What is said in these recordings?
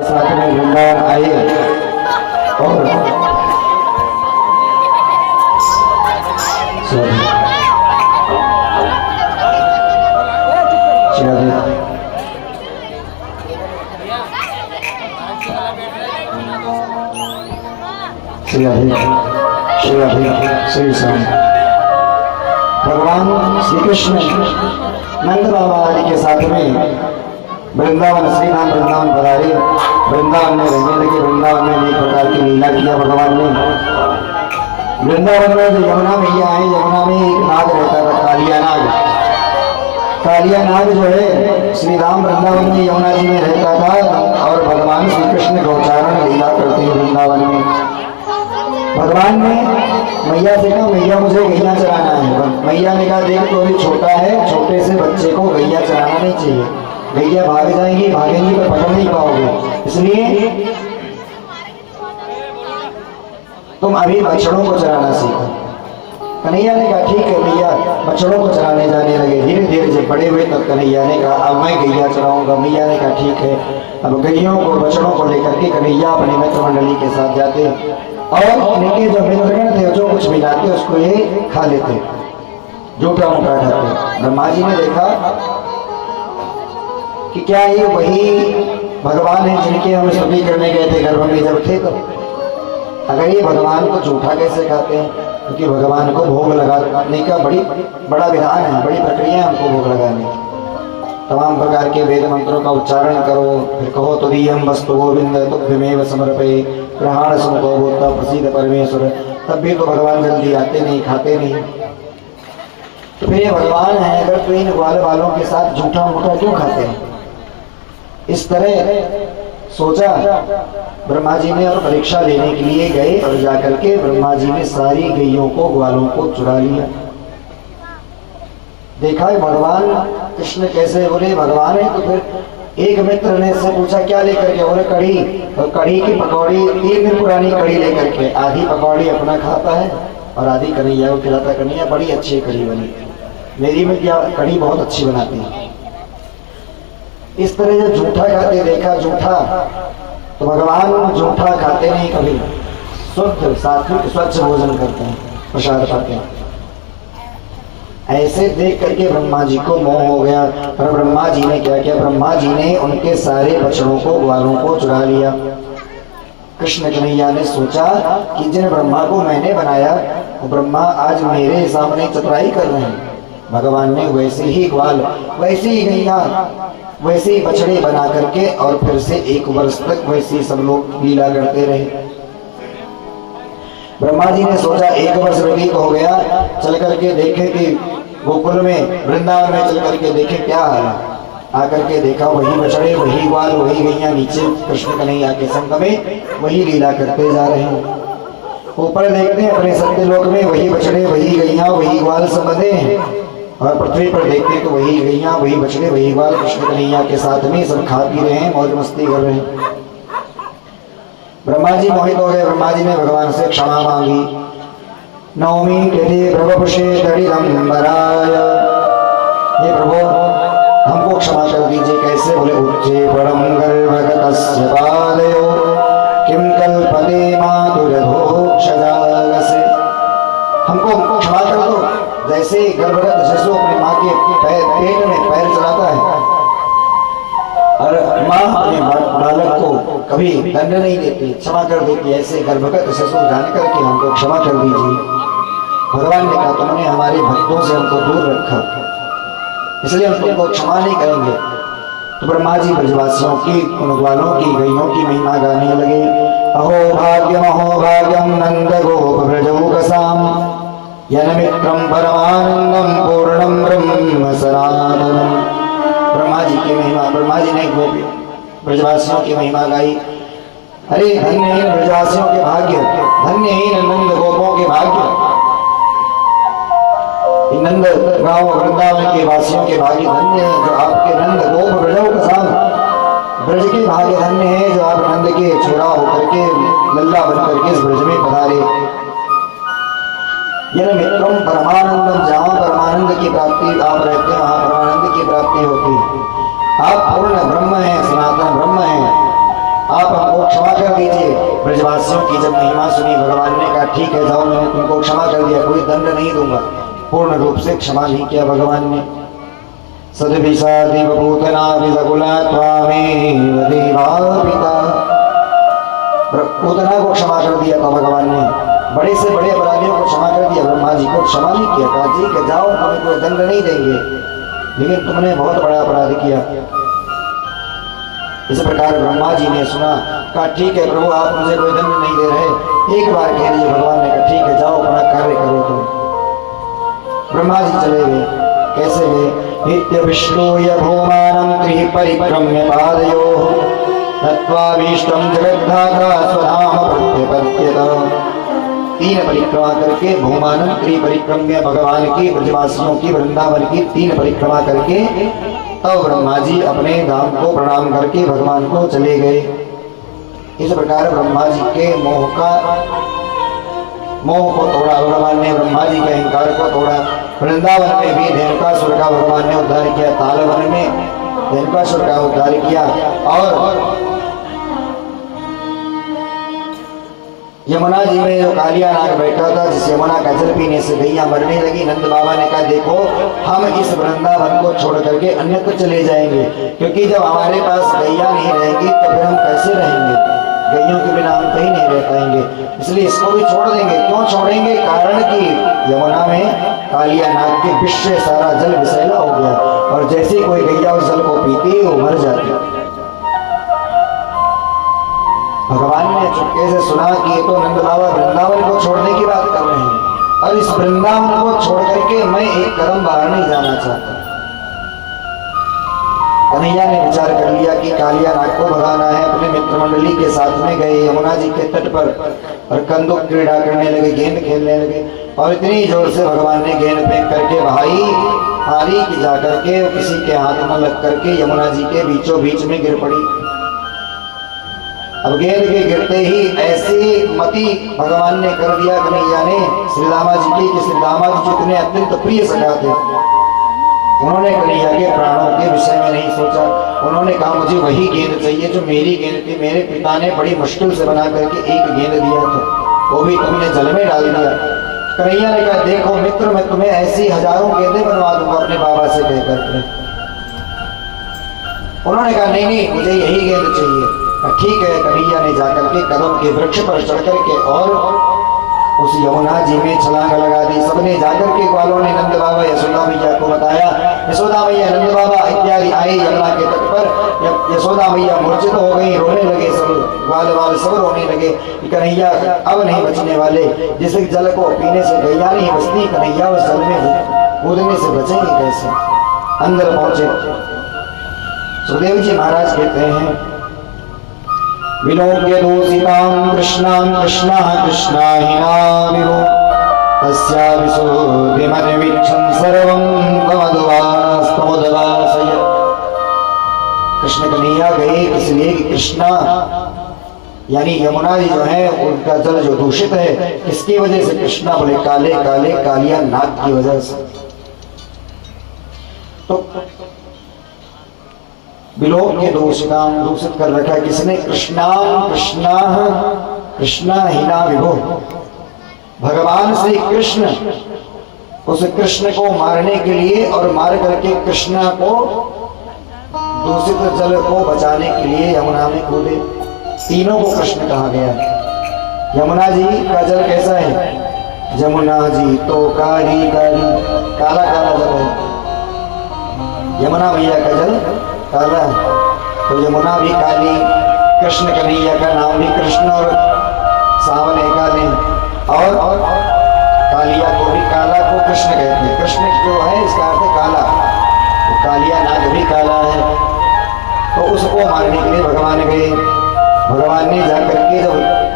साथ में वृंदावन आए और श्री श्याम भगवान श्री कृष्ण नंद बाबा आदि के साथ में वृंदावन श्री राम वृंदावन पधारे। वृंदावन में रहने लगे। वृंदावन में अनेक प्रकार की लीला किया भगवान ने। वृंदावन में जो यमुना मैया है, यमुना में एक नाग रहता था, कालिया नाग। कालिया नाग जो है श्री राम वृंदावन में यमुना जी में रहता था और भगवान श्री कृष्ण गौचारण लीला करते हैं वृंदावन में। भगवान ने मैया से कहा, मैया मुझे गैया चराना है। मैया ने कहा, देख तो अभी छोटा है, छोटे से बच्चे को गैया चराना नहीं चाहिए, गैया भाग जाएंगी, भागेंगी तो पकड़ नहीं पाओगे, इसलिए तुम अभी बछड़ों को चराना सीखो। कन्हैया ने कहा, ठीक है मैया। बछड़ों को चराने जाने लगे। धीरे धीरे जब बड़े हुए तब कन्हैया ने कहा, अब मैं गैया चराऊंगा। मैया ने कहा, ठीक है। अब गैयों को बछड़ों को लेकर के कन्हैया अपने मित्र मंडली के साथ जाते और इनके जो मित्रगण थे जो कुछ मिलाते उसको ये खा लेते, जूठा मोटा खाते। ब्रह्मा जी ने देखा कि क्या ये वही भगवान है जिनके हम स्तुति करने गए थे गर्भ में जब थे। तो अगर ये भगवान को जूठा कैसे खाते हैं, क्योंकि भगवान को भोग लगाने का बड़ा विधान है, बड़ी प्रक्रिया है हमको भोग लगाने की। तमाम प्रकार के वेद मंत्रों का उच्चारण करो, फिर कहो तुरीयम वस्तु गोविंद तुभ्यमेव समर्पये ग्रहण सुमुखो भूत्वा प्रसीद परमेश्वर। तब भी तो भगवान जल्दी आते नहीं, खाते नहीं। तो फिर ये भगवान है, अगर तो इन ग्वाल वालों के साथ झूठा मूठा क्यों खाते हैं? इस तरह सोचा ब्रह्मा जी ने और परीक्षा लेने के लिए गए और जाकर के ब्रह्मा जी ने सारी गैयों को ग्वालों को चुरा लिया। देखा है भगवान कृष्ण कैसे बोले भगवान है। तो फिर एक मित्र ने से पूछा, क्या लेकर के? बोले कढ़ी। तो कढ़ी की पकौड़ी 3 दिन पुरानी कढ़ी लेकर के, आधी पकौड़ी अपना खाता है और आधी कन्हैया को खिलाता। कन्हैया बड़ी अच्छी कढ़ी बनी, मेरी में क्या कढ़ी बहुत अच्छी बनाती है। इस तरह जब झूठा खाते देखा, झूठा तो भगवान झूठा खाते नहीं, कभी शुद्ध सात्विक स्वच्छ भोजन करते हैं, प्रसाद पाते हैं। ऐसे देख करके ब्रह्मा जी को मोह हो गया। पर ब्रह्मा जी ने क्या किया? ब्रह्मा जी ने उनके सारे बछड़ों को ग्वालों को चुरा लिया। कृष्ण कन्हैया ने सोचा कि जिन ब्रह्मा को मैंने बनाया वो ब्रह्मा आज मेरे सामने चतुराई कर रहे हैं। भगवान ने वैसे ही ग्वाल, वैसे ही गैया, वैसे ही बछड़े बना करके और फिर से 1 वर्ष तक वैसे ही सब लोग लीला करते रहे। ब्रह्मा जी ने सोचा 1 वर्ष व्यतीत हो गया, चल करके देखे कि गोकुल में वृंदावन में चल करके देखे क्या हाल है। आकर के देखा वही बछड़े, वही ग्वाल, वही गैया नीचे कृष्ण कन्हैया के संग में वही लीला करते जा रहे हैं। ऊपर देखते हैं अपने सत्यलोक में वही बछड़े, वही गैया, वही ग्वाल सब बंधे हैं और पृथ्वी पर देखते तो वही गैया, वही बछड़े, वही ग्वाल कृष्ण कन्हैया के साथ में सब खा पी रहे हैं, मौज मस्ती कर रहे हैं। ब्रह्मा जी मोहित हो गए। ब्रह्मा जी ने भगवान से क्षमा मांगी। नौमी कृति प्रभुषे दरिदंबराय, हे प्रभु हमको क्षमा कर दीजिए। कैसे? बोले उच्चे परम गर्भगतस्य पादयो किम कल्पते मातुरधोक्षजागसे। हमको क्षमा कर दो। जैसे गर्भगत शिशु अपनी माँ के पेट में पैर चलाता है और माँ अपने बालक को कभी दंड नहीं देती, क्षमा कर देती, ऐसे गर्भगत शिशु जान करके हमको क्षमा कर दीजिए। भगवान ने कहा, तुमने हमारे भक्तों से हमको दूर रखा, इसलिए हम तुमको क्षमा नहीं करेंगे। तो ब्रह्मा जी ब्रजवासियों की, उन ग्वालों की, गैयों की महिमा गाने लगे। अहो भाग्यम नंद गोप ब्रजौकसाम यनमित्रम परमानंदम पूर्णम ब्रह्म सनातनम। ब्रह्मा जी की महिमा, ब्रह्मा जी ने गोपी ब्रजवासियों की महिमा गाई। अरे धन्यहीन ब्रजवासियों के भाग्य, धन्यहीन नंद गोपों के भाग्य, नंद गांव वृंदावन के वासियों के भाग्य धन्य है जो आपके नंद गोप ब्रजौकसाम, ब्रज के भाग्य धन्य है जो आप नंद के छोरा होकर के लल्ला बनकर के इस ब्रज में पधारे। यह मित्रम परमानंदम, जहाँ परमानंद की प्राप्ति आप रहते हैं वहाँ परमानंद की प्राप्ति होती है। आप पूर्ण ब्रह्म हैं, सनातन ब्रह्म हैं, आप हमको क्षमा कर दीजिए। ब्रजवासियों की जब महिमा सुनी, भगवान ने कहा ठीक है जाओ, मैंने तुमको क्षमा कर दिया, कोई दंड नहीं दूंगा। पूर्ण रूप से क्षमा नहीं किया भगवान ने। सदभिषादिवभूतना विदकुला त्वामेव देवापिता, पूतना को क्षमा कर दिया था भगवान ने, बड़े से बड़े अपराधियों को क्षमा कर दिया, ब्रह्मा जी को क्षमा नहीं किया। कहा ठीक है जाओ, तुम्हें कोई दंड नहीं देंगे, लेकिन तुमने बहुत बड़ा अपराध किया। इस प्रकार ब्रह्मा जी ने सुना, कहा ठीक है प्रभु आप मुझे कोई दंड नहीं दे रहे, एक बार कह दीजिए। भगवान ने कहा ठीक है जाओ अपना कार्य करो तुम। ब्रह्मा जी चले गए। कैसे गए? नित्य विष्णुय भूमानं त्रिः परिक्रम्य पादयोः तत्त्वाभीष्टं जगद्धाता स्वधाम प्रत्यपद्यत। तीन परिक्रमा करके भूमानं त्रिपरिक्रम्य, भगवान की, ब्रजवासियों की, वृंदावन की तीन परिक्रमा करके तब ब्रह्मा जी अपने धाम को प्रणाम करके भगवान को चले गए। इस प्रकार ब्रह्मा जी के मोह को तोड़ा भगवान ने, ब्रह्मा जी के अहंकार को तोड़ा। वृंदावन में भी धेनुकासुर का भगवान ने उद्धार किया, तालवन में धेनुकासुर का उद्धार किया। और यमुना जी में जो कालिया नाग बैठा था, जिस यमुना का जल पीने से गैया मरने लगी, नंद बाबा ने कहा देखो हम इस वृंदावन को छोड़ करके अन्यत्र चले जाएंगे, क्योंकि जब हमारे पास गैया नहीं रहेगी तो फिर हम कैसे रहेंगे, गैयों के बिना हम कहीं नहीं रह पाएंगे, इसलिए इसको भी छोड़ देंगे। क्यों छोड़ेंगे? कारण कि यमुना में कालिया नाग के विष से सारा जल विषैला हो गया, और जैसे कोई गैया उस जल को पीती वो मर जाती। भगवान ने चुपके से सुना कि ये तो नंद बाबा वृंदावन को छोड़ने की बात कर रहे हैं, और इस वृंदावन को छोड़ करके मैं एक कदम बाहर नहीं जाना चाहता। कन्हैया ने विचार कर लिया कि कालिया नाग को भगाना है। अपने मित्र मंडली के साथ में गए यमुना जी के तट पर और कंदुक क्रीड़ा करने लगे, गेंद खेलने लगे, और इतनी जोर से भगवान ने गेंद फेंक करके बहाई, हारी की जा करके किसी के हाथ में लग करके यमुना जी के बीचों बीच में गिर पड़ी। अब गेंद के गिरते ही ऐसी मति भगवान ने कर दिया कन्हैया ने श्रीदामा जी की, कि श्रीदामा जी जितने अत्यंत प्रिय सखा थे, उन्होंने कन्हैया के प्राणों के विषय में नहीं सोचा। उन्होंने कहा मुझे वही गेंद चाहिए जो मेरी गेंद थी, मेरे पिता ने बड़ी मुश्किल से बना करके एक गेंद दिया था, वो भी तुमने जल में डाल दिया। कन्हैया ने कहा देखो मित्र, मैं तुम्हें ऐसी हजारों गेंदें बनवा दूंगा अपने बाबा से कह करके। उन्होंने कहा नहीं नहीं मुझे यही गेंद चाहिए। ठीक है। कन्हैया ने जाकर के कदम के वृक्ष पर चढ़ करके और उस यमुना जी में छलांग लगा दी। सबने जाकर के ग्वालों ने नंद बाबा यशोदा मैया को बताया। यशोदा मैया नंद बाबा इत्यादि आए यमुना के तट पर। यशोदा मैया मूर्छित हो गई, रोने लगे, सब ग्वाल वाल सब रोने लगे कि कन्हैया अब नहीं बचने वाले। जिस जल को पीने से गैया नहीं बचती, कन्हैया उस जल में कूदने से बचेंगे कैसे। अंदर पहुंचे सुखदेव जी महाराज कहते हैं विलोक्य दूषितां कृष्णां कृष्णः कृष्णाहिना विभो तस्या विशुद्धिमन्वीक्षं सर्वं तमद्वास्तमोदवासय। कृष्ण कन्हैया गए इसलिए कि कृष्णा यानी यमुना जी जो है उनका जल जो दूषित है, किसकी वजह से? कृष्णा बोले काले काले कालिया नाग की वजह से। तो विलोक के दूषिताम दूषित कर रखा है किसने? कृष्णा कृष्णा कृष्णा हिना विभो। भगवान श्री कृष्ण उस कृष्ण को मारने के लिए और मार करके कृष्ण को दूषित जल को बचाने के लिए यमुना में कूदे। तीनों को कृष्ण कहा गया। यमुना जी का जल कैसा है? यमुना जी तो काली काली, काला काला जल है। यमुना मैया का जल काला है, तो यमुना भी काली। कृष्ण कन्हैया का नाम भी कृष्ण और सावने काले, और कालिया को भी काला को कृष्ण कहते हैं। कृष्ण जो है इसका अर्थ है काला, तो कालिया नाग भी काला है। तो उसको मारने के लिए भगवान गए। भगवान ने जाकर के जब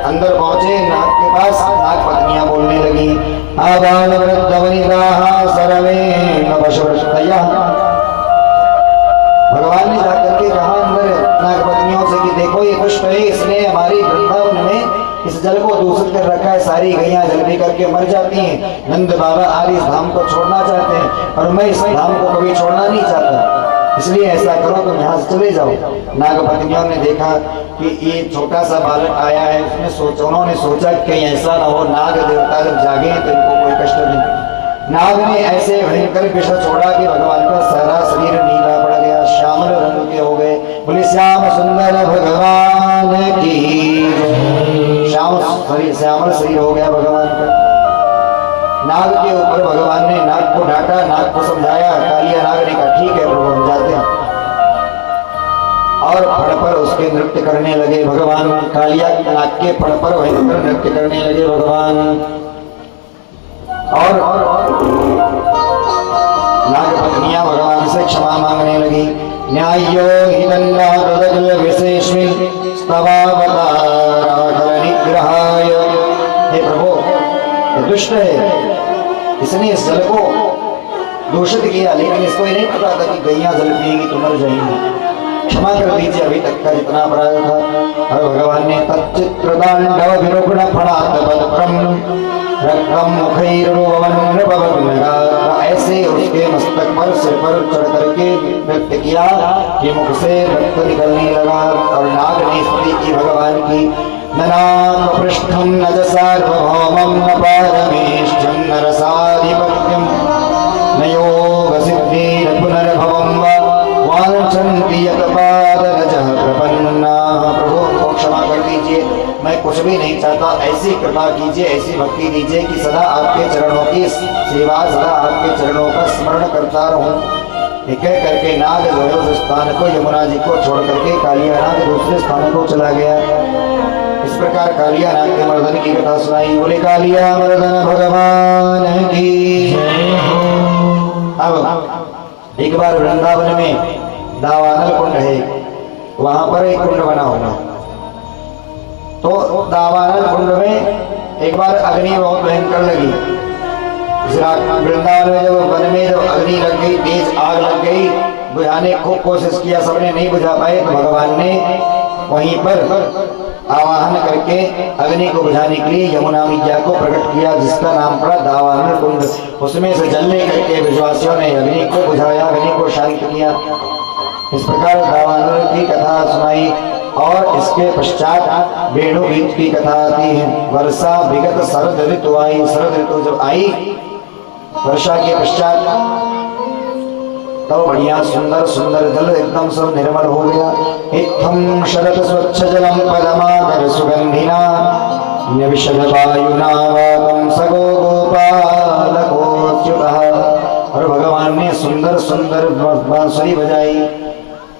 अंदर पहुंचे नाग के पास, नाग पत्नियां बोलने लगी आबाल वृद्ध वनिताः सर्वे नवशोषतया। भगवान ने जाकर के कहा अंदर नागपत्नियों से कि देखो ये दुष्ट है, इसने हमारी वृंदावन में इस जल को दूषित कर रखा है, सारी गैया जल पी करके मर जाती हैं। नंद बाबा आज इस धाम को छोड़ना चाहते हैं और मैं इस धाम को कभी छोड़ना नहीं चाहता। इसलिए ऐसा करो तुम यहाँ से चले जाओ। नागपत्नियों ने देखा कि ये छोटा सा बालक आया है, उन्होंने सोचा कि ऐसा ना हो नाग देवता जब जागे तो इनको कोई कष्ट नहीं। नाग ने ऐसे भयंकर विष छोड़ा कि भगवान का सारा शरीर नीला पड़ गया, श्यामल रंग के हो गए। बोले श्याम सुंदर भगवान की, श्यामल शरीर हो गया भगवान का। नाग के ऊपर भगवान ने नाग को डांटा, नाग को समझाया। कालिया नाग ने कहा ठीक है प्रभु हम जाते हैं, और फड़ पर उसके नृत्य करने लगे भगवान। कालिया नाग के फड़ पर भयंकर नृत्य करने लगे भगवान। और नागपत्नियां भगवान से क्षमा मांगने लगी। न्यायो हि तन्नादजल विशेषमिन् स्तवावताराखल निग्रहाय। हे प्रभु ये दुष्ट है, इसने इस जल को दूषित किया, लेकिन इसको ये नहीं पता था कि गैया जल पिएंगी तो मर जाएंगी। क्षमा कर दीजिए अभी तक का जितना अपराध था। और भगवान ने तच्चित्र दांडव विरूपण फणात्पत्रम रक्तम मुखैर्भवन्नभवन्नगा, ऐसे उसके मस्तक पर सिर पर चढ़ करके नृत्य किया कि मुख से रक्त निकलने लगा। और नाग ने स्तुति की भगवान की। नाम पृष्ठम न च सार्वभौमं न पारमेष्ठ्यं न रसाधिपत्यं न योग सिद्धि न पुनर्भवं वा वाञ्छन्ति यत् पादरजः प्रपन्नाः। प्रभु को क्षमा कर दीजिए, मैं कुछ भी नहीं चाहता, ऐसी कृपा कीजिए, ऐसी भक्ति दीजिए कि सदा आपके चरणों की सेवा, सदा आपके चरणों का स्मरण करता रहूं। ये कह करके नाग जो है उस स्थान को, यमुना जी को छोड़ करके कालिया नाग दूसरे स्थान को चला गया। इस प्रकार कालिया नाग के मर्दन की कथा सुनाई। बोले कालिया मर्दन भगवान की। अब एक बार वृंदावन में दावानल कुंड है, वहां पर एक कुंड बना होगा। तो दावानल कुंड में एक बार अग्नि बहुत भयंकर लगी। वृंदावन में जब वन में जब अग्नि लग गई, तेज आग लग गई, बुझाने खूब कोशिश किया, सबने नहीं बुझा पाए। तो भगवान ने वहीं पर आवाहन करके अग्नि को बुझाने के लिए यमुना मैया को प्रकट किया, जिसका नाम पड़ा दावानल कुंड। उसमें से जल ले करके विश्वासियों ने अग्नि को बुझाया, अग्नि को शांत किया। इस प्रकार दावानल की कथा सुनाई। और इसके पश्चात वेणु गीत की कथा आती है। वर्षा विगत शरद ऋतु आई, शरद ऋतु जब आई वर्षा के पश्चात, तो बढ़िया सुंदर सुंदर जल एकदम सब निर्मल हो गया। इत्थं शरद स्वच्छ जलम पदमाकर सुगंधिना निविशद वायुना वातम सगो गोपालकोच्युतः। और भगवान ने सुंदर सुंदर बांसुरी बजाई,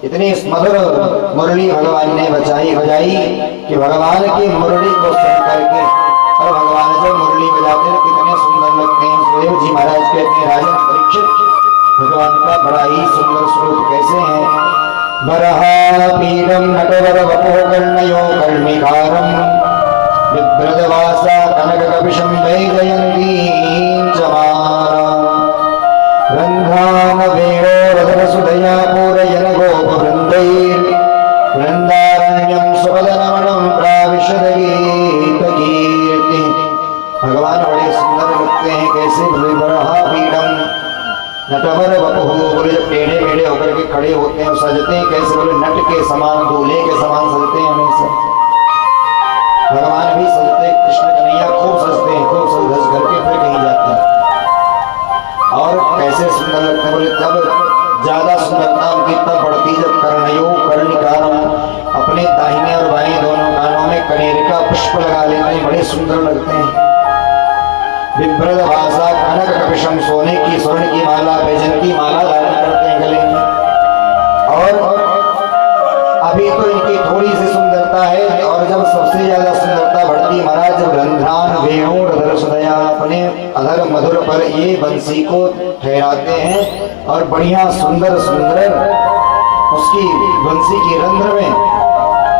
इतनी मधुर मुरली भगवान ने बजाई कि भगवान की मुरली को सुन करके, और भगवान जब मुरली बजाते हैं कितने सुंदर लगते हैं। सुदेव जी महाराज के अपने राजन परीक्षित भगवान का बड़ा ही सुंदर स्वरूप कैसे है। बरहा पीडम नटवर वपो कर्णयो कर्णिकारम विभ्रदवासा कनक कपिशम वैजयंतीं चमारा रंध्रान वेणो रधर सुदया पूरयन गोप वृंदैर वृंदारण्यम सुपदनमणं प्राविशद गीत कीर्ति। भगवान बड़े सुंदर लगते हैं कैसे। बरहा पीडम नटवर वपुः, बोले जब टेढ़े मेढ़े होकर के खड़े होते हैं सजते हैं कैसे, बोले नट के समान, दूल्हे के समान सजते हैं हमेशा। भगवान भी सजते, कृष्ण कन्हैया खूब सजते हैं, खूब सज धज करके फिर कहीं जाते हैं। और कैसे सुंदर लगते हैं। बोले तब ज्यादा सुंदरता उनकी तब बढ़ती जब कर्णयो कर्णिकारम, अपने दाहिने और बाएं दोनों कानों में कनेर का पुष्प लगा लेते हैं, बड़े सुंदर लगते हैं। विभ्रद भाषा कनक कपिशम, सोने की स्वर्ण की माला, बैजन की माला धारण करते हैं गले में। और अभी तो इनकी थोड़ी सी सुंदरता है, और जब सबसे ज्यादा सुंदरता बढ़ती महाराज जब रंध्रान वेणु रधर सुदया, अपने अधर मधुर पर ये बंसी को ठहराते हैं और बढ़िया सुंदर सुंदर उसकी बंसी की रंध्र में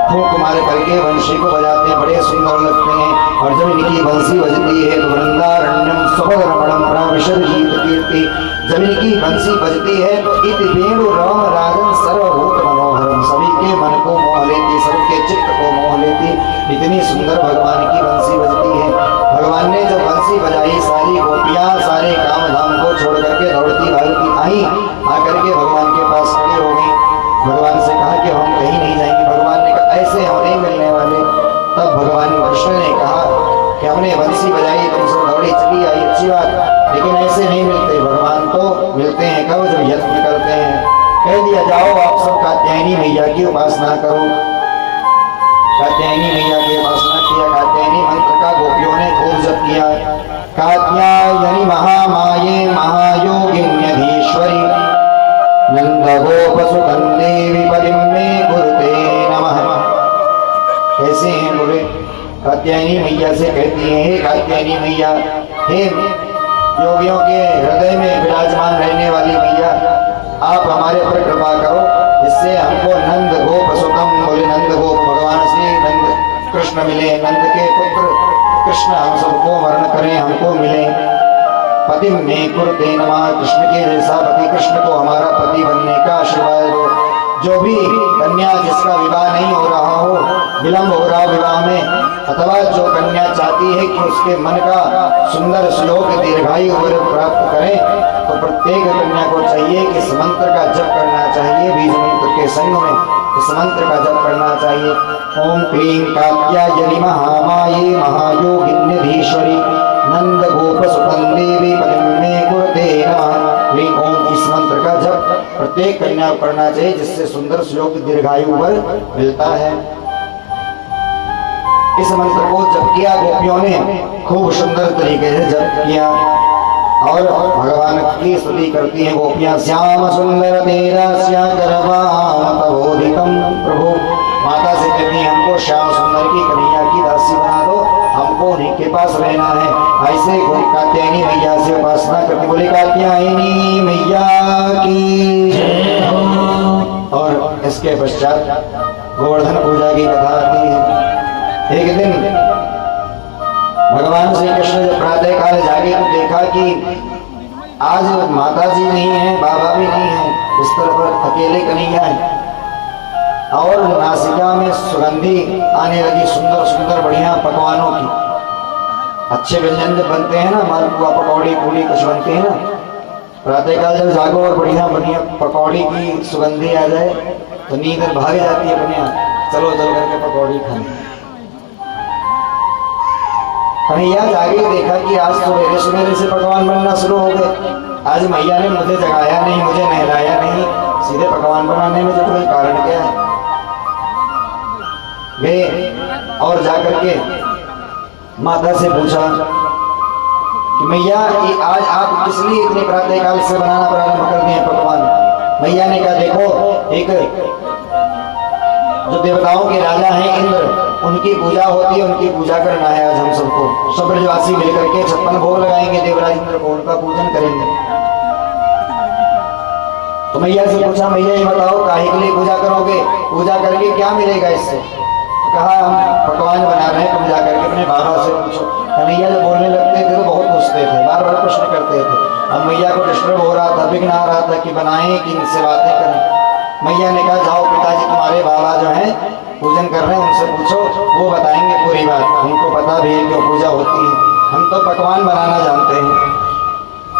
फूंक मार करके बंसी को बजाते हैं, बड़े सुंदर लगते हैं। और जब इनकी बंसी बजती है तो वृंदारण्यम सुपदनमणं प्राविशद गीत कीर्ति, जब इनकी बंसी बजती है तो इत वेणु राम राजन सर्वभूत मनोहरम, सभी के मन को मोह लेती, सबके चित्त को मोह लेती। इतनी सुंदर भगवान की बंसी बजती है। भगवान ने जब बंसी बजाई, सारी गोपियां सारे काम धाम को छोड़ करके दौड़ती भागती आई, आकर के भगवान के पास खड़ी हो हमने बंसी बजाई, बंसुर दौड़ी चली आई, अच्छी बात, लेकिन ऐसे नहीं मिलते भगवान। तो मिलते हैं कब? जब यत्न करते हैं। कह दिया जाओ आप सब कात्यायनी मैया की उपासना करो। कात्यायनी मैया की उपासना किया। कात्यायनी मंत्र का गोपियों ने खूब जप किया। कात्यायनी महामाये महायोगिन्यधीश्वरी नंद गोप सुतन देवी पदिम में गुरुते नमः। कैसे हैं बोले? कात्यायनी मैया से कहती हैं, हे कात्यायनी मैया, हे योगियों के हृदय में विराजमान रहने वाली मैया, आप हमारे पर कृपा करो, जिससे हमको नंद गोप सुतम, बोले नंद गोप भगवान श्री नंद कृष्ण मिले, नंद के पुत्र कृष्ण हम सबको वर्ण करें, हमको मिले। पति में कुरुते नमः, कृष्ण के जैसा पति कृष्ण को हमारा पति बनने का आशीर्वाद दो। जो भी कन्या जिसका विवाह नहीं हो रहा हो, विलंब हो रहा विवाह में, अथवा जो कन्या चाहती है कि उसके मन का सुंदर श्लोक दीर्घायु प्राप्त करें, तो प्रत्येक कन्या को चाहिए कि इस मंत्र का जप करना चाहिए। बीज मंत्र के संग में इस मंत्र का जप करना चाहिए। ओम क्लीं कात्यायनी महामाये महायोगिन्यधीश्वरी नंद गोप सुतन देवी पदिम में गुरुते नमः। क्लीं ओम, इस मंत्र का जप प्रत्येक कन्या को करना चाहिए, जिससे सुंदर श्लोक दीर्घायु वर मिलता है। इस मंत्र को जप किया गोपियों ने, खूब सुंदर तरीके से जप किया और भगवान की स्तुति करती हैं गोपियां। श्याम सुंदर तेरा श्या करवाम तवोदितम प्रभु। माता से कहती हैं, हमको श्याम सुंदर की कन्हैया की दासी बना दो, हमको उन्हीं के पास रहना है। ऐसे कात्यायनी मैया से उपासना करती, बोले कात्यायनी मैया की जय हो। और इसके पश्चात गोवर्धन पूजा की कथा आती है। एक दिन भगवान श्री कृष्ण जब प्रातः काल जागे तो देखा कि आज माता जी नहीं है, बाबा भी नहीं है, बिस्तर पर अकेले कन्हैया है। और नासिका में सुगंधी आने लगी, सुंदर सुंदर बढ़िया पकवानों की। अच्छे व्यंजन जब बनते हैं ना, मालपुआ पकौड़ी पूरी कुछ बनते हैं ना, प्रातः काल जब जागो और बढ़िया बढ़िया पकौड़ी की सुगंधी आ जाए तो नींद भाग जाती है अपने आप, चलो चल करके पकौड़ी खाने। कन्हैया जागे, देखा कि आज सवेरे सवेरे से पकवान बनना शुरू हो गए। आज मैया ने मुझे जगाया नहीं, मुझे नहलाया नहीं, सीधे पकवान बनाने में जो कोई कारण क्या है? वे और जाकर के माता से पूछा कि मैया ये आज आप किस लिए इतने प्रातः काल से बनाना प्रारंभ कर दिए पकवान? मैया ने कहा, देखो एक जो देवताओं के राजा हैं इंद्र, उनकी पूजा होती है, उनकी पूजा करना है आज हम सबको। सब ब्रजवासी मिलकर के 56 भोग लगाएंगे देवराज इंद्र को, उनका पूजन करेंगे। तो मैया से पूछा, मैया ये बताओ काहे के लिए पूजा करोगे? पूजा करके क्या मिलेगा इससे? तो कहा हम पकवान बना रहे हैं, तुम जा करके अपने बाबा से पूछो। कन्हैया जब बोलने लगते थे तो बहुत पूछते थे, बार बार प्रश्न करते थे। अब मैया को डिस्टर्ब हो रहा था, विघ्न आ रहा था कि बनाएं कि इनसे बातें करें। मैया ने कहा, जाओ पिताजी तुम्हारे बाबा जो हैं पूजन कर रहे हैं, उनसे पूछो, वो बताएंगे पूरी बात, उनको पता भी है क्यों पूजा होती है, हम तो पकवान बनाना जानते हैं।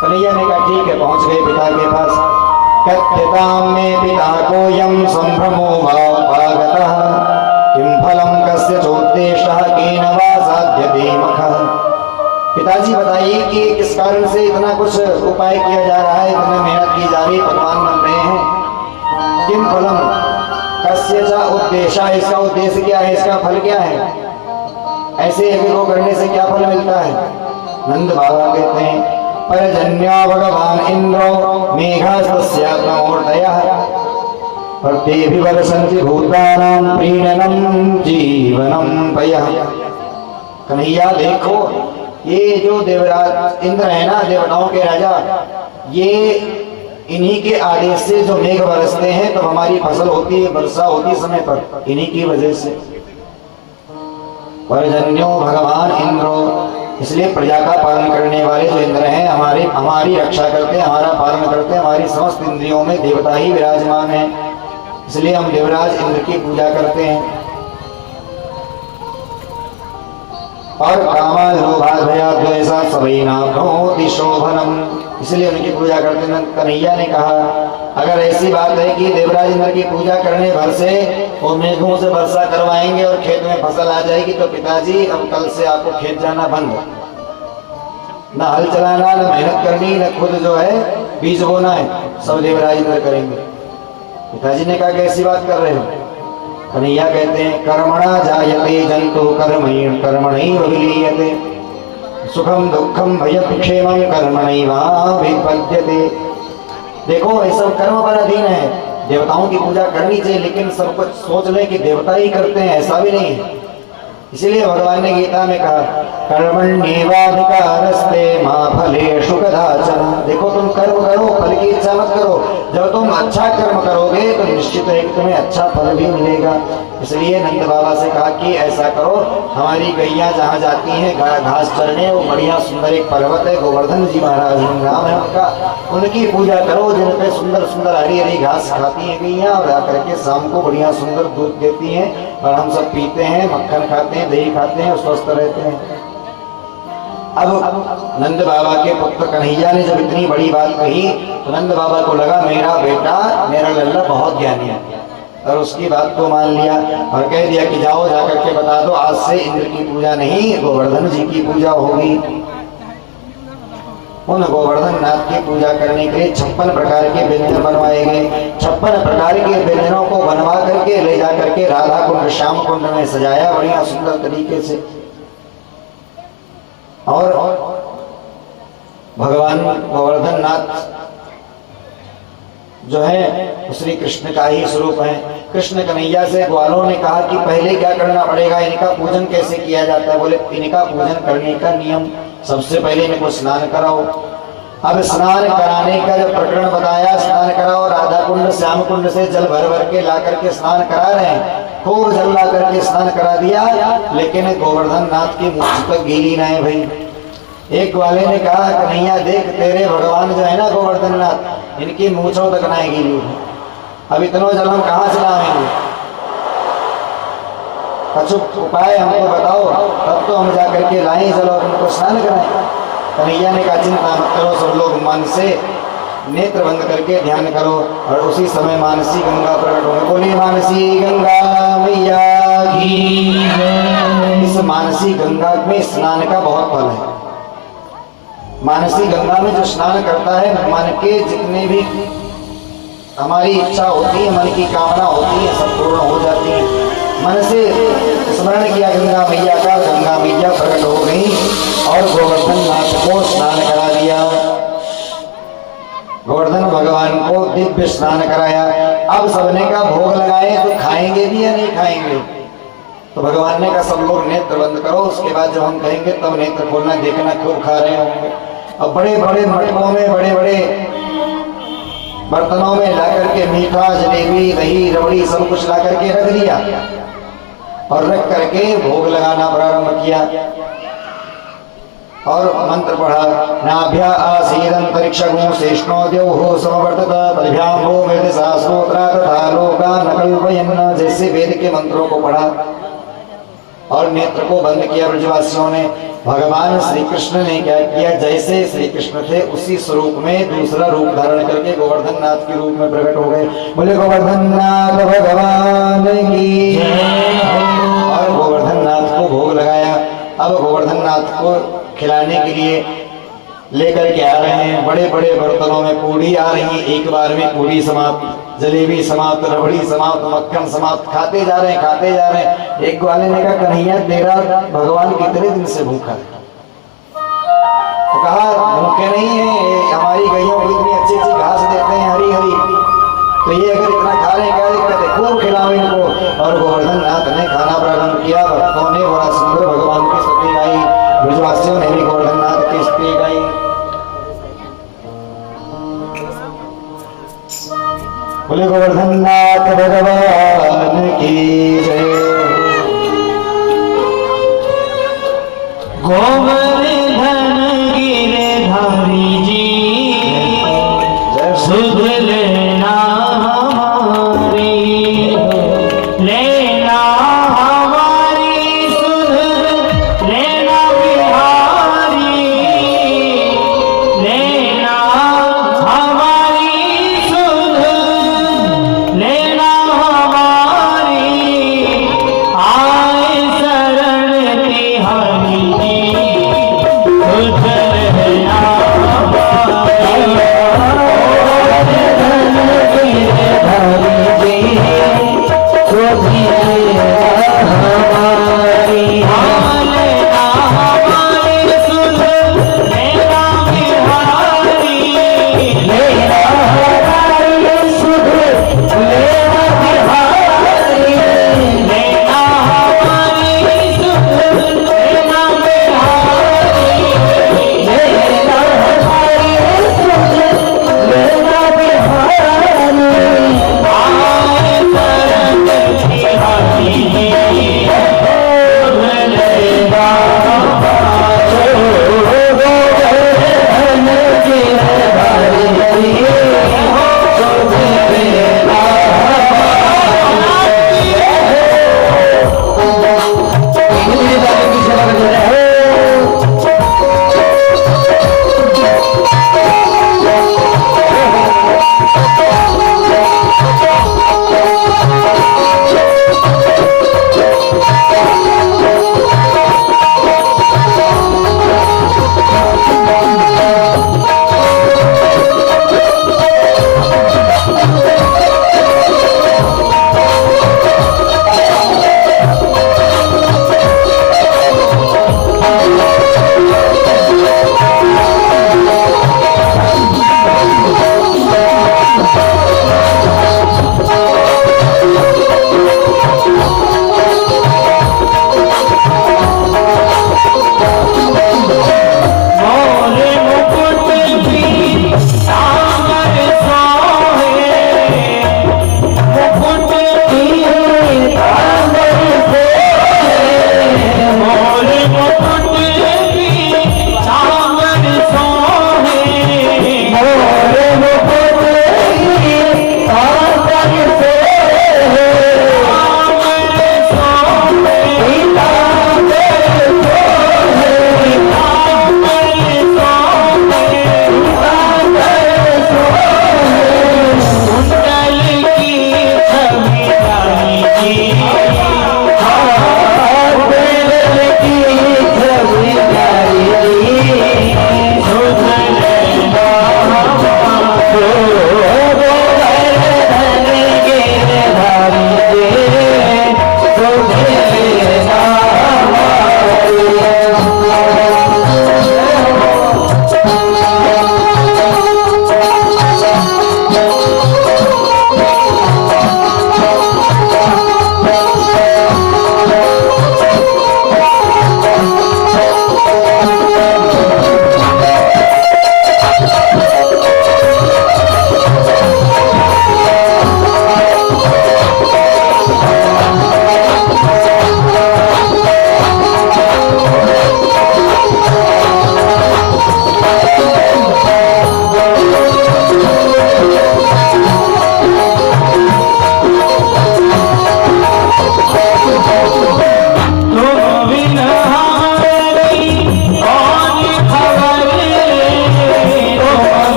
कन्हैया ने कहा ठीक है, पहुंच गए पिता के पास। कथ्यतां मे पिता को यम संभ्रमो भागतः किं फलं कस्य चोद्देशः केन वा साध्यते मखः। पिताजी बताइए कि किस कारण से इतना कुछ उपाय किया जा रहा है, इतना मेहनत की जा रही है, पकवान बन रहे हैं। किम फलम कस्य च उद्देश्य, इसका उद्देश्य क्या है, इसका फल क्या है? ऐसे यज्ञ को करने से क्या फल मिलता है? नंद बाबा कहते हैं, परजन्यो भगवान इंद्रो मेघस्तस्यात्मूर्तयः प्रत्येभिवर्षन्ति भूतानां प्रीणनं जीवनं पयः। कन्हैया देखो, ये जो देवराज इंद्र है ना, देवताओं के राजा, ये इन्हीं के आदेश से जो मेघ बरसते हैं तो हमारी फसल होती है, वर्षा होती समय पर, इन्हीं की वजह से। परजन्यो भगवान इंद्रो, इसलिए प्रजा का पालन करने वाले जो इंद्र हैं हमारी रक्षा करते हैं, हमारा पालन करते हैं। हमारी समस्त इंद्रियों में देवता ही विराजमान है, इसलिए हम देवराज इंद्र की पूजा करते हैं। और कामा लोभा भया द्वेषा सबैना भवति शोभनम। इसलिए उनकी पूजा करते हैं। कन्हैया ने कहा अगर ऐसी बात है कि देवराज इंद्र की पूजा करने भर से वो मेघों से वर्षा करवाएंगे और खेत में फसल आ जाएगी, तो पिताजी अब कल से आपको खेत जाना बंद, ना हल चलाना, ना मेहनत करनी, ना खुद जो है बीज बोना है, सब देवराज इंद्र करेंगे। पिताजी ने कहा कैसी बात कर रहे हो? कन्हैया कहते हैं कर्मणा जायते जंतु कर्मणैव विलीयते सुखम दुखम भयक्षेमं कर्मणैवाभिपद्यते। देखो ये सब कर्म पर अधीन है, देवताओं की पूजा करनी चाहिए, लेकिन सब कुछ सोच लें कि देवता ही करते हैं, ऐसा भी नहीं है। इसीलिए भगवान ने गीता में कहा कर्मण्येवाधिकारस्ते मा फलेषु कदाचन। देखो तुम कर्म करो, फल की इच्छा मत करो। जब तुम अच्छा कर्म करोगे तो निश्चित है कि तुम्हें अच्छा फल भी मिलेगा। इसलिए नंद बाबा से कहा कि ऐसा करो, हमारी गैया जहाँ जाती हैं घास चरने, वो बढ़िया सुंदर एक पर्वत है, गोवर्धन जी महाराज नाम है उनका, उनकी पूजा करो, जिन पे सुंदर सुंदर हरी हरी घास खाती हैं गैया, और आकर के शाम को बढ़िया सुंदर दूध देती हैं और हम सब पीते हैं, मक्खन खाते हैं, दही खाते हैं और स्वस्थ रहते हैं। अब नंद बाबा के पुत्र कन्हैया ने जब इतनी बड़ी बात कही तो नंद बाबा को लगा मेरा बेटा, मेरा लल्ला बहुत ज्ञानी है, और उसकी बात को मान लिया और कह दिया कि जाओ जाकर के बता दो आज से इंद्र की पूजा नहीं, गोवर्धन जी की पूजा होगी। उन गोवर्धन नाथ की पूजा करने के लिए 56 प्रकार के व्यंजन बनवाए गए। 56 प्रकार के व्यंजनों को बनवा करके ले जा करके राधा कुंड श्याम कुंड में सजाया बढ़िया सुंदर तरीके से। और भगवान गोवर्धन नाथ जो है श्री कृष्ण का ही स्वरूप है। कृष्ण कन्हैया से ग्वालों ने कहा कि पहले क्या करना पड़ेगा, इनका पूजन कैसे किया जाता है? बोले इनका पूजन करने का नियम, सबसे पहले इनको स्नान कराओ। अब स्नान कराने का जब प्रकरण बताया, स्नान कराओ, राधा कुंड श्याम कुंड से जल भर भर के ला करके स्नान करा रहे हैं, खूब जल ला करके स्नान करा दिया, लेकिन गोवर्धन नाथ की मूंछ तक गीली ना है भाई। एक वाले ने कहा कन्हैया देख तेरे भगवान जो है ना गोवर्धन नाथ, इनकी मूंछों तक ना गीली, अब इतना जल हम कहाँ से लाएंगे? अचूक उपाय हमको बताओ, तब तो हम जाकर के लाएं जल और उनको स्नान कराएं। कन्हैया ने कहा चिंता मत करो, सब लोग मन से नेत्र बंद करके ध्यान करो, और उसी समय मानसी गंगा प्रकट होगी। बोली मानसी गंगा मैया की। इस मानसी गंगा में स्नान का बहुत फल है। मानसी गंगा में जो स्नान करता है, मन के जितने भी हमारी इच्छा होती है, मन की कामना होती है, सब पूर्ण हो जाती है। मन से स्मरण किया गंगा मैया का, गंगा मैया प्रकट हो गई और गोवर्धन नाथ को स्नान करा दिया। गोवर्धन भगवान को दिव्य स्नान कराया। अब सबने का भोग लगाए तो खाएंगे भी या नहीं खाएंगे? तो भगवान ने कहा सब लोग नेत्र बंद करो, उसके बाद जब हम कहेंगे तब नेत्र खोलना, देखना खूब खा रहे होंगे। अब बड़े बड़े मटकों में, बड़े बड़े बर्तनों में ला करके मीठा, जलेबी, दही, रबड़ी सब कुछ ला करके रख दिया और रख करके भोग लगाना प्रारंभ किया और मंत्र पढ़ा। नाभ्या आसीदंतरिक्षगुं शेष्णो द्यौः समवर्तत तद्भ्यां भो वेद सहस्रोत्रा तथा लोका न कल्पयन्। जैसे वेद के मंत्रों को पढ़ा और नेत्र को बंद किया ब्रजवासियों ने। भगवान श्री कृष्ण ने क्या किया, जैसे श्री कृष्ण थे उसी स्वरूप में दूसरा रूप धारण करके गोवर्धन नाथ के रूप में प्रकट हो गए। बोले गोवर्धन नाथ भगवान की। और गोवर्धन नाथ को भोग लगाया। अब गोवर्धन नाथ को खिलाने के लिए लेकर के आ रहे हैं, बड़े बड़े बर्तनों में पूड़ी आ रही है, एक बार में पूड़ी समाप्त, जलेबी समाप्त, रबड़ी समाप्त, मक्खन समाप्त, खाते जा रहे हैं, खाते जा रहे हैं। एक वाले ने कहा कन्हैया तेरा भगवान कितने दिन से भूखा है? तो कहा भूखे नहीं है, हमारी गैयों को इतनी अच्छी अच्छी घास देते हैं हरी हरी, तो ये अगर इतना खा रहे हैं क्या दिक्कत है, खूब खिलाओ इनको। और गोवर्धन नाथ ने खाना प्रारंभ किया। भक्तों ने बड़ा सुंदर भगवान की स्तुति गाई, ब्रजवासियों ने भी गोवर्धन नाथ की स्तुति गाई। बोले गोवर्धन नाथ भगवान की जय। गोवर्धन गिरधारी जी सुध लेना हमारी, लेना हमारी सुध लेना बिहारी, लेना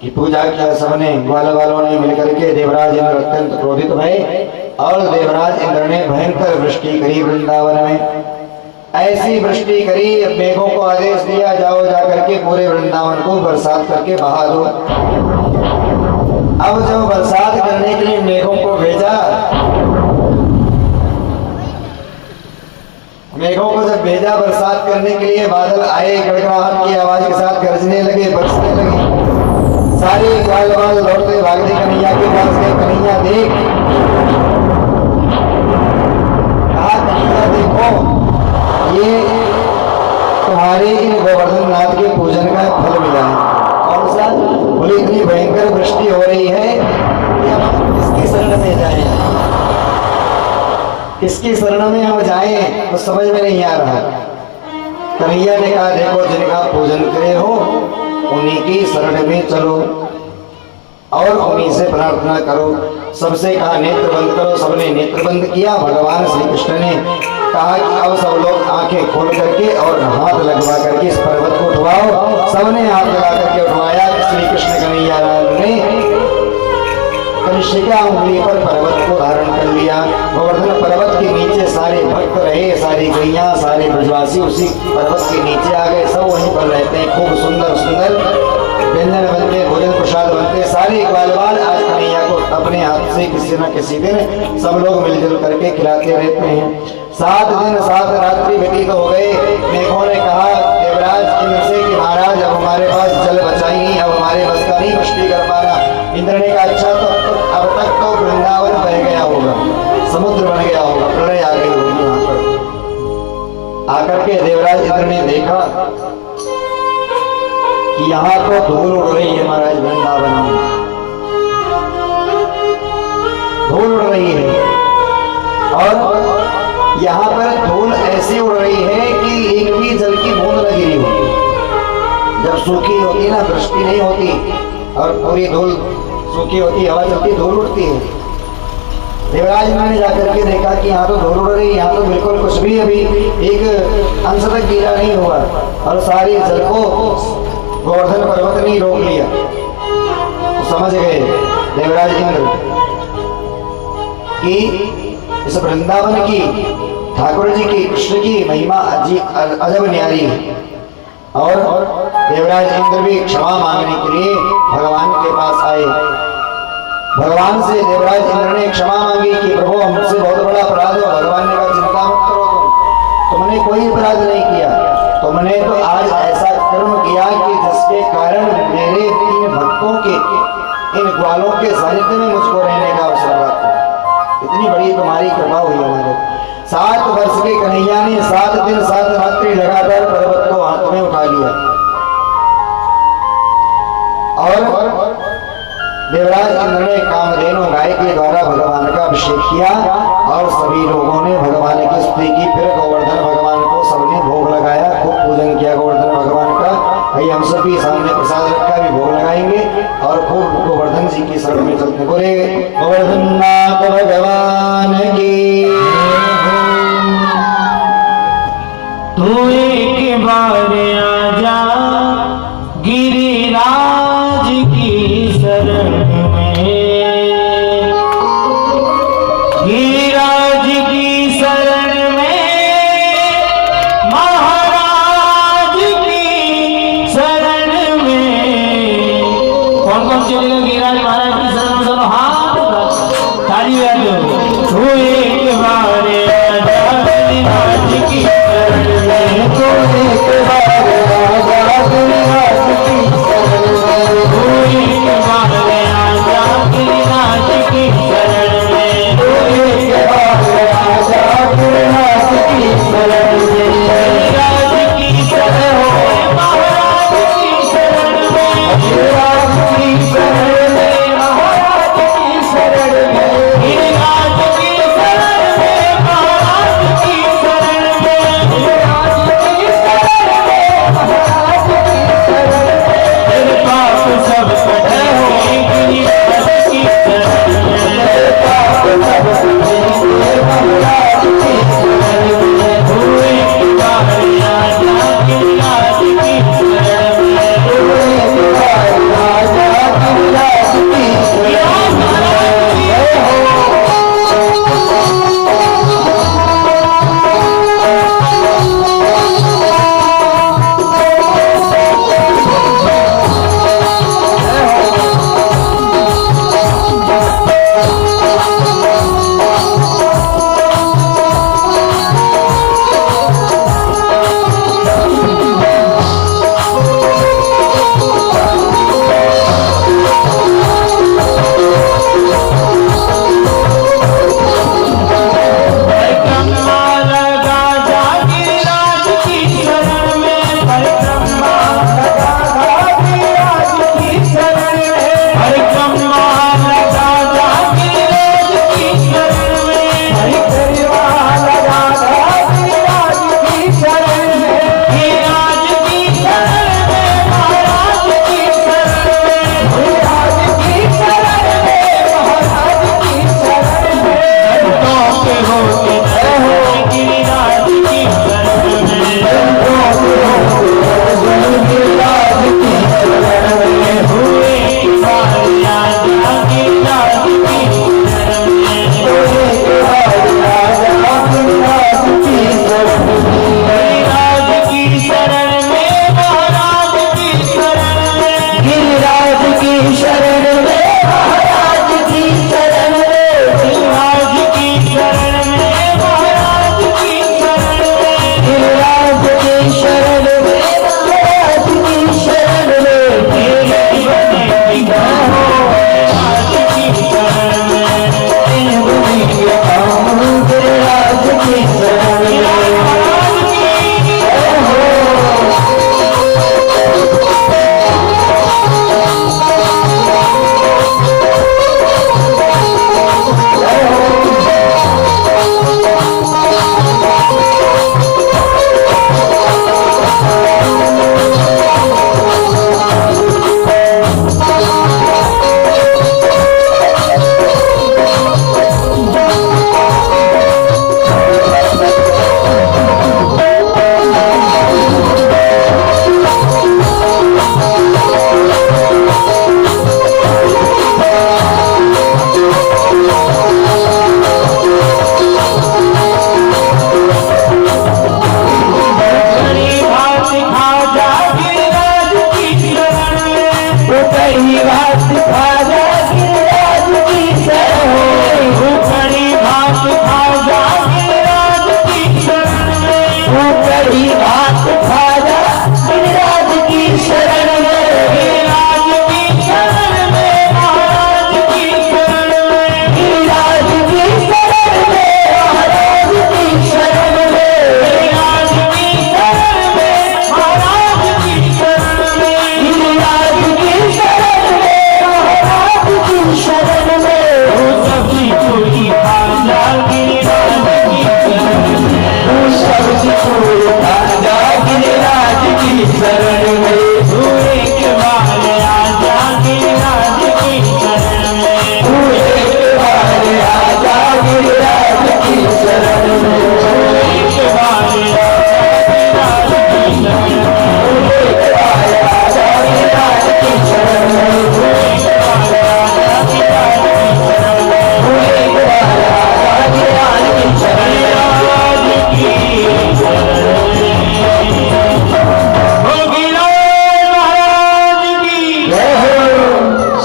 की पूजा किया सबने, ग्वाल वालों ने मिलकर के। देवराज इंद्र अत्यंत क्रोधित भये और देवराज इंद्र ने भयंकर वृष्टि करी वृंदावन में। ऐसी वृष्टि करी, मेघों को आदेश दिया जाओ जाकर के पूरे वृंदावन को बरसात करके बहा दो। अब जब बरसात करने के लिए मेघों को भेजा, मेघों को जब भेजा बरसात करने के लिए, बादल आए, गड़गड़ाहट की आवाज के साथ गरजने लगे, बरसने लगे। सारे ग्वाल वाल लौटते भागते कन्हैया के पास गए। कन्हैया देख, कहा कन्हैया देखो, ये तुम्हारे इन गोवर्धन नाथ के पूजन का फल मिला है। कौन सा? बोले इतनी भयंकर वृष्टि हो रही है कि अब हम किसकी शरण में जाएं, किसकी शरण में हम जाएं, तो समझ में नहीं आ रहा। कन्हैया ने कहा देखो, जिनका पूजन करे हो उन्हीं की शरण में चलो और उन्हीं से प्रार्थना करो। सबसे कहा नेत्र बंद करो, सबने नेत्र बंद किया। भगवान श्री कृष्ण ने कहा कि अब सब लोग आंखें खोल करके और हाथ लगवा करके इस पर्वत को उठवाओ। सबने हाथ लगा करके उठवाया। श्री कृष्ण कन्हैया ने कनिष्ठिका उंगली पर पर्वत को धारण कर लिया। गोवर्धन पर्वत के नीचे सारे भक्त रहे, सारी गैया, सारे ब्रजवासी उसी पर्वत के नीचे आ गए। सब वहीं पर रहते हैं। खूब सुंदर सुंदर व्यंजन बनते, भोजन प्रसाद बनते। सारे ग्वाल वाल आज कन्हैया को अपने हाथ से किसी न किसी दिन सब लोग मिलजुल करके खिलाते रहते हैं। 7 दिन 7 रात्रि व्यतीत हो गए। मेघों ने कहा देवराज इंद्र से कि महाराज अब हमारे पास जल बचा ही नहीं, अब हमारे बस का नहीं वृष्टि कर पाना। इंद्र ने कहा अच्छा, तो अब तक तो वृंदावन बह गया होगा, समुद्र बन गया होगा, प्रलय आ गई होगी। वहां पर आकर के देवराज इंद्र ने देखा कि यहाँ तो धूल उड़ रही है महाराज, वृंदावन में धूल उड़ रही है और यहाँ पर धूल ऐसी उड़ रही है कि एक भी जल की बूंद न गिरी होती। जब सूखी होती ना, वृष्टि नहीं होती और पूरी धूल सूखी होती, हवा चलती, धूल उड़ती है। देवराज ने जाकर के देखा कि यहाँ तो धूल उड़ रही है, यहाँ तो बिल्कुल कुछ भी अभी एक अंश तक गीला नहीं हुआ और सारी जल को गोवर्धन पर्वत ने रोक लिया। तो समझ गए देवराज इंद्र कि इस वृंदावन की, ठाकुर जी की, कृष्ण की महिमा अजब न्यारी है। और देवराज इंद्र भी क्षमा मांगने के लिए भगवान के पास आए। भगवान से देवराज इंद्र ने क्षमा मांगी कि प्रभु हमसे बहुत बड़ा अपराध हो। भगवान ने कहा चिंता मत करो, तुमने कोई अपराध नहीं किया, तुमने तो आज ऐसा कर्म किया कि जिसके कारण मेरे 3 भक्तों के, इन ग्वालों के सानिध्य में मुझको रहने का अवसर प्राप्त हुआ। इतनी बड़ी तुम्हारी कृपा हुई हमारे। 7 वर्ष के कन्हैया ने 7 दिन 7 रात्रि लगातार पर्वत को हाथ में उठा लिया और देवराज इंद्र ने कामधेनु गाय के द्वारा भगवान का अभिषेक किया और सभी लोगों ने भगवान की स्तुति की। फिर गोवर्धन भगवान को सबने भोग लगाया, खूब पूजन किया गोवर्धन भगवान का। भाई हम सभी सामने प्रसाद रखा, भी भोग लगाएंगे और खूब गोवर्धन जी की शरण में चलते। बोले गोवर्धन नाथ भगवान की। तू एक बार आजा गिरिराज की शरण में, गिरिराज की शरण में, महाराज की शरण में। कौन कौन चलेगा गिरिराज महाराज की शरण में? सब हाथ ताली बजा दो। तू एक बार आजा गिरिराज की शरण में, तू एक बार आजा गिरिराज की शरण में, तू एक बार आजा गिरिराज की शरण में, तू एक बार आजा गिरिराज की शरण में। गिरिराज की शरण में, महाराज की शरण में, गिरिराज की शरण में, महाराज की शरण में, गिरिराज की शरण में, महाराज की शरण में, गिरिराज की शरण में, महाराज की शरण में। तेरे पास सब कटे हो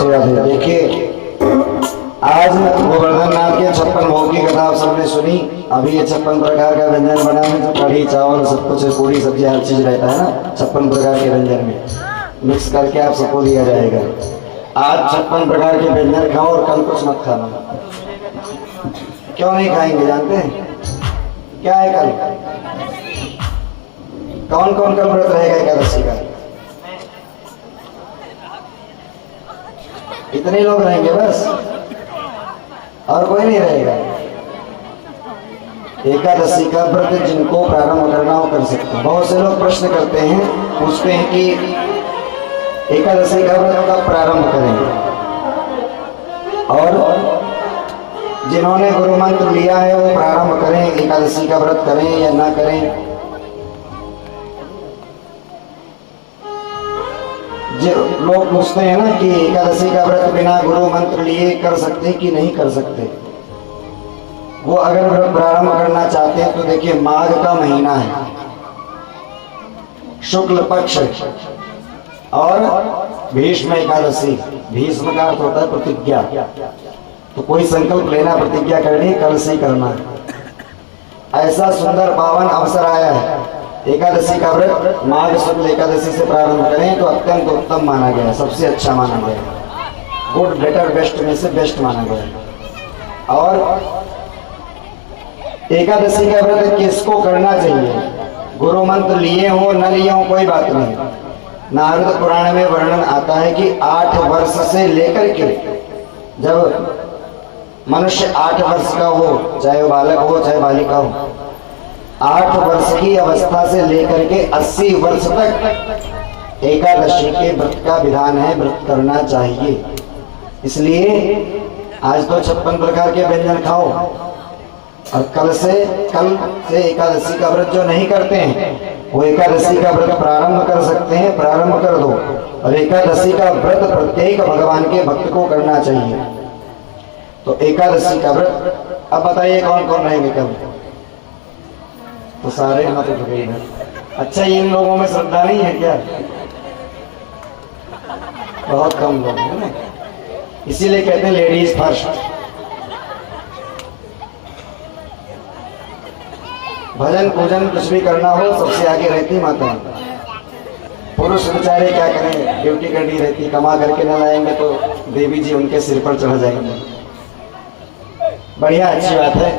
अच्छी बात है। देखिए आज गोवर्धन नाथ के 56 भोग की कथा आप सबने सुनी। अभी ये 56 प्रकार का व्यंजन बना है, तो कढ़ी चावल सब कुछ, पूरी सब्जी हर चीज रहता है ना 56 प्रकार के व्यंजन में मिक्स करके आप सबको दिया जाएगा। आज 56 प्रकार के व्यंजन खाओ और कल कुछ मत खाना। क्यों नहीं खाएंगे जानते हैं क्या है कल? कौन कौन कल व्रत रहेगा एकादशी का? इतने लोग रहेंगे बस, और कोई नहीं रहेगा। एकादशी का व्रत जिनको प्रारंभ करना हो कर सकते हैं। बहुत से लोग प्रश्न करते हैं, पूछते हैं कि एकादशी का व्रत कब प्रारंभ करेंगे, और जिन्होंने गुरु मंत्र लिया है वो प्रारंभ करें, एकादशी का व्रत करें या ना करें। जो लोग पूछते हैं ना कि एकादशी का व्रत बिना गुरु मंत्र लिए कर सकते कि नहीं कर सकते, वो अगर व्रत प्रारंभ करना चाहते हैं तो देखिए माघ का महीना है, शुक्ल पक्ष और भीष्म एकादशी। भीष्म का अर्थ होता है प्रतिज्ञा, तो कोई संकल्प लेना, प्रतिज्ञा करनी, कल से करना है। ऐसा सुंदर पावन अवसर आया है, एकादशी का व्रत माघ शुक्ल एकादशी से प्रारंभ करें तो अत्यंत उत्तम माना गया, सबसे अच्छा माना गया, गुड बेटर बेस्ट में से बेस्ट माना गया। और एकादशी का व्रत किसको करना चाहिए? गुरु मंत्र लिए हो न लिए हो कोई बात नहीं। नारद पुराण में वर्णन आता है कि 8 वर्ष से लेकर के, जब मनुष्य 8 वर्ष का हो, चाहे वो बालक हो चाहे बालिका हो, 8 वर्ष की अवस्था से लेकर के 80 वर्ष तक एकादशी के व्रत का विधान है, व्रत करना चाहिए। इसलिए आज तो 56 प्रकार के व्यंजन खाओ, और कल से एकादशी का व्रत जो नहीं करते हैं वो एकादशी का व्रत प्रारंभ कर सकते हैं, प्रारंभ कर दो। और एकादशी का व्रत प्रत्येक भगवान के भक्त को करना चाहिए। तो एकादशी का व्रत अब बताइए कौन कौन रहेंगे कल? तो सारे मत उठ गए। अच्छा, इन लोगों में श्रद्धा नहीं है क्या? बहुत कम लोग हैं ना, इसीलिए कहते हैं लेडीज फर्स्ट। भजन पूजन कुछ भी करना हो सबसे आगे रहती माता। पुरुष बेचारे क्या करें, ड्यूटी करनी रहती, कमा करके न लाएंगे तो देवी जी उनके सिर पर चढ़ जाएंगे। बढ़िया, अच्छी बात है,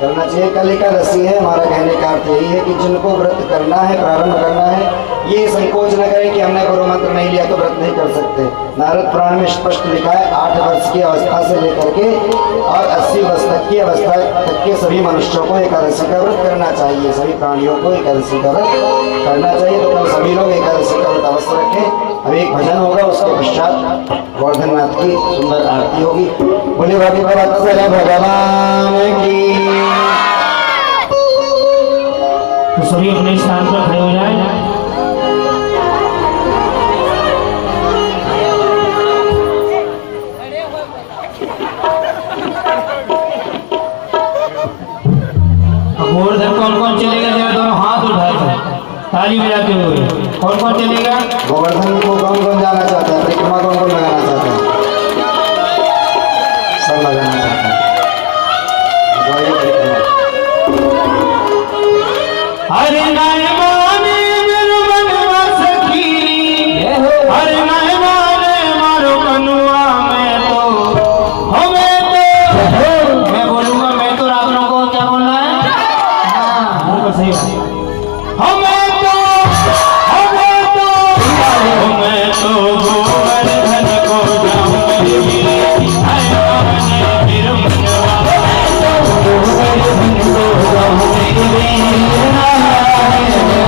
करना चाहिए। कल एकादशी है, हमारा कहने का अर्थ यही है कि जिनको व्रत करना है, प्रारंभ करना है, ये संकोच न करें कि हमने गुरु मंत्र नहीं लिया तो व्रत नहीं कर सकते। नारद पुराण में स्पष्ट लिखा है 8 वर्ष की अवस्था से लेकर के और 80 वर्ष तक की अवस्था तक के सभी मनुष्यों को एकादशी का व्रत करना चाहिए, सभी प्राणियों को एकादशी का व्रत करना चाहिए। तो कल सभी लोग एकादशी का व्रत अवश्य रखें। अब एक भजन होगा, उसके पश्चात गोवर्धन नाथ की सुंदर आरती होगी। बोले भगवत्सल भगवान की। तो सभी अपने स्थान पर खड़े हो जाए। गोवर्धन कौन कौन चलेगा? जरा दोनों हाथ उठाए, ताली बजाते हुए। कौन कौन चलेगा? गोवर्धन को कौन कौन जाना चाहता है? परिक्रमा कौन कौन लगाना